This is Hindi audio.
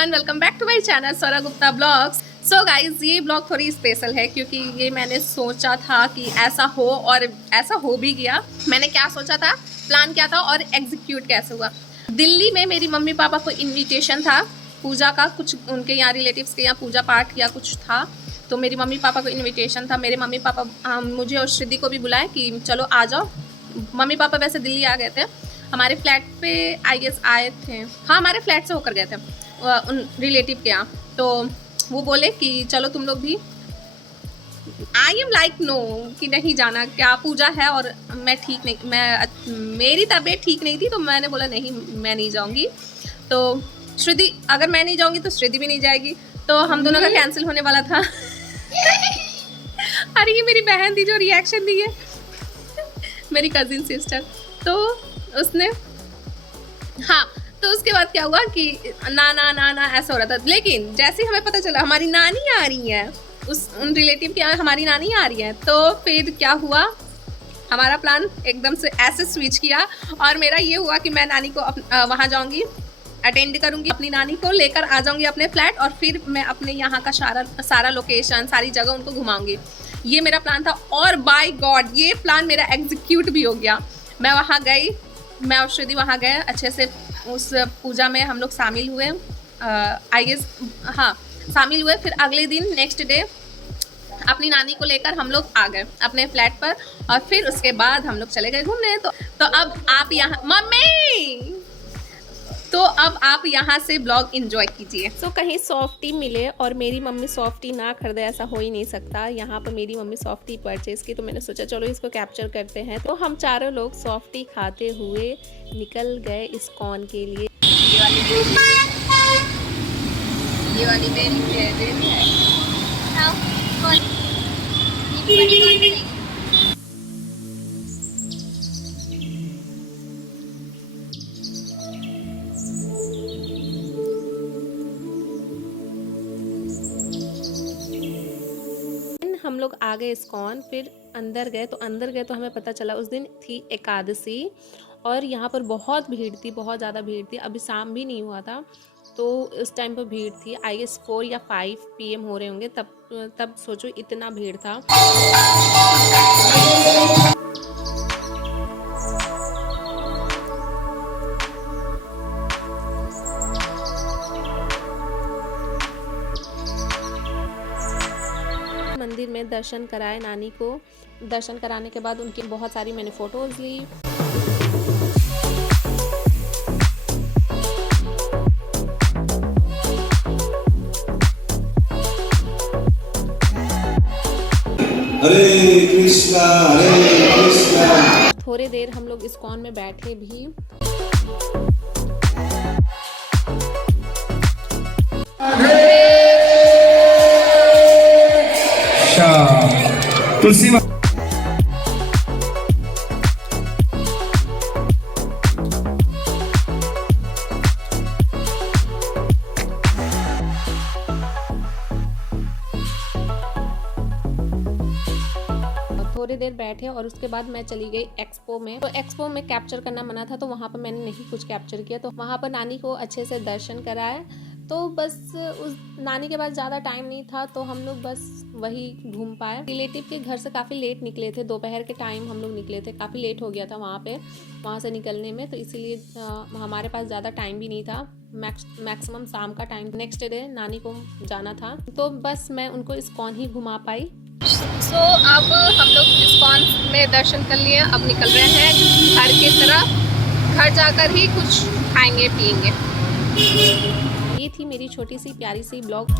Everyone, welcome back to my channel Swara Gupta blogs. So guys, ये ब्लॉग थोड़ी स्पेशल है क्योंकि ये मैंने सोचा था कि ऐसा हो और ऐसा हो भी गया। मैंने क्या सोचा था, प्लान किया था और एग्जीक्यूट कैसे हुआ। दिल्ली में मेरी मम्मी पापा को इन्विटेशन था पूजा का, कुछ उनके यहाँ रिलेटिव्स के यहाँ पूजा पाठ या कुछ था, तो मेरी मम्मी पापा को इन्विटेशन था। मेरे मम्मी पापा मुझे और श्रुति को भी बुलाए कि चलो आ जाओ। मम्मी पापा वैसे दिल्ली आ गए थे, हमारे फ्लैट पे आई गेस आए थे, हाँ हमारे फ्लैट से होकर गए थे उन रिलेटिव के यहाँ। तो वो बोले कि चलो तुम लोग भी। आई एम लाइक नो कि नहीं जाना, क्या पूजा है और मैं ठीक नहीं, मेरी तबीयत ठीक नहीं थी, तो मैंने बोला नहीं मैं नहीं जाऊँगी। तो श्रुति, अगर मैं नहीं जाऊँगी तो श्रुति भी नहीं जाएगी, तो हम दोनों का कैंसिल होने वाला था। अरे ये मेरी बहन थी जो रिएक्शन दी है, मेरी कजिन सिस्टर। तो उसने हाँ, तो उसके बाद क्या हुआ कि ना ना ना ना ऐसा हो रहा था। लेकिन जैसे ही हमें पता चला हमारी नानी आ रही है, उन रिलेटिव के यहाँ हमारी नानी आ रही है, तो फिर क्या हुआ, हमारा प्लान एकदम से ऐसे स्विच किया। और मेरा ये हुआ कि मैं नानी को वहाँ जाऊँगी, अटेंड करूँगी, अपनी नानी को लेकर आ जाऊँगी अपने फ्लैट, और फिर मैं अपने यहाँ का सारा लोकेशन, सारी जगह उनको घुमाऊँगी। ये मेरा प्लान था और बाय गॉड ये प्लान मेरा एग्जीक्यूट भी हो गया। मैं वहाँ गई, मैं और श्रुति वहाँ गए, अच्छे से उस पूजा में हम लोग शामिल हुए, आई गेस हाँ शामिल हुए। फिर अगले दिन नेक्स्ट डे अपनी नानी को लेकर हम लोग आ गए अपने फ्लैट पर, और फिर उसके बाद हम लोग चले गए घूमने। तो अब आप यहाँ मम्मी, तो अब आप यहाँ से ब्लॉग एंजॉय कीजिए। तो कहीं सॉफ्टी मिले और मेरी मम्मी सॉफ्टी ना खरीदे, ऐसा हो ही नहीं सकता। यहाँ पर मेरी मम्मी सॉफ्टी परचेज़ की, तो मैंने सोचा चलो इसको कैप्चर करते हैं। तो हम चारों लोग सॉफ्टी खाते हुए निकल गए इस्कॉन के लिए। ये वाली मेरी फेवरेट है। हम लोग आ गए इस्कॉन, फिर अंदर गए तो हमें पता चला उस दिन थी एकादशी, और यहाँ पर बहुत भीड़ थी, बहुत ज़्यादा भीड़ थी। अभी शाम भी नहीं हुआ था, तो उस टाइम पर भीड़ थी। आई गेस 4 या 5 PM हो रहे होंगे, तब सोचो इतना भीड़ था। मंदिर में दर्शन कराए नानी को। दर्शन कराने के बाद उनकी बहुत सारी मैंने फ़ोटोज़ ली। हरे कृष्णा। थोड़ी देर हम लोग इस्कॉन में बैठे भी। तुलसी थोड़ी देर बैठे और उसके बाद मैं चली गई एक्सपो में। तो एक्सपो में कैप्चर करना मना था, तो वहाँ पर मैंने नहीं कुछ कैप्चर किया। तो वहाँ पर नानी को अच्छे से दर्शन कराए। तो बस उस नानी के पास ज़्यादा टाइम नहीं था, तो हम लोग बस वही घूम पाए। रिलेटिव के घर से काफ़ी लेट निकले थे, दोपहर के टाइम हम लोग निकले थे, काफ़ी लेट हो गया था वहाँ से निकलने में, तो इसीलिए हमारे पास ज़्यादा टाइम भी नहीं था। मैक्सिमम शाम का टाइम। नेक्स्ट डे नानी को जाना था, तो बस मैं उनको इस्कॉन ही घुमा पाई। सो अब हम लोग इस्कॉन में दर्शन कर लिए, अब निकल रहे हैं घर की तरफ। घर जाकर ही कुछ खाएंगे पिएंगे। ये थी मेरी छोटी सी प्यारी सी ब्लॉग।